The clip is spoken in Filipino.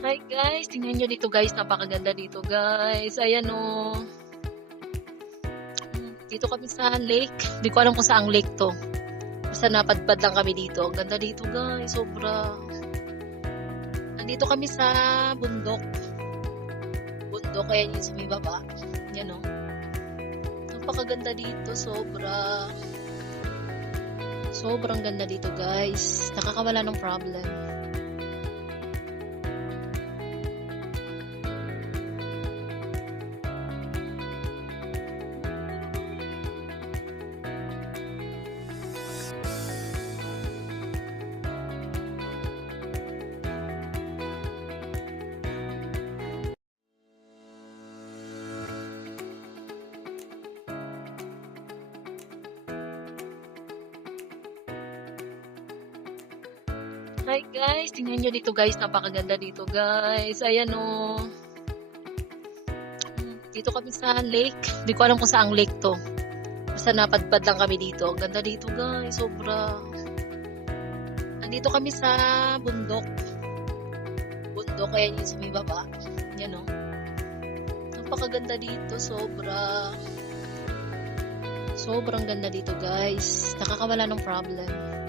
Hi guys, tingnan nyo dito guys, napakaganda dito guys. Ayan o. Dito kami sa lake. Hindi ko alam kung saang lake to. Basta napadpad lang kami dito. Ang ganda dito guys, sobra. Nandito kami sa bundok. Bundok, ayan yung sa may baba. Yan o. Napakaganda dito, sobra. Sobrang ganda dito guys. Nakakawala ng problem. Hi guys, tingnan nyo dito guys, napakaganda dito guys. Ayan o. Dito kami sa lake. Hindi ko alam kung saang lake to. Basta napadpad lang kami dito. Ang ganda dito guys, sobra. Nandito kami sa bundok. Bundok, ayan yung sa may baba. Yan o. Napakaganda dito, sobra. Sobrang ganda dito guys. Nakakawala ng problem.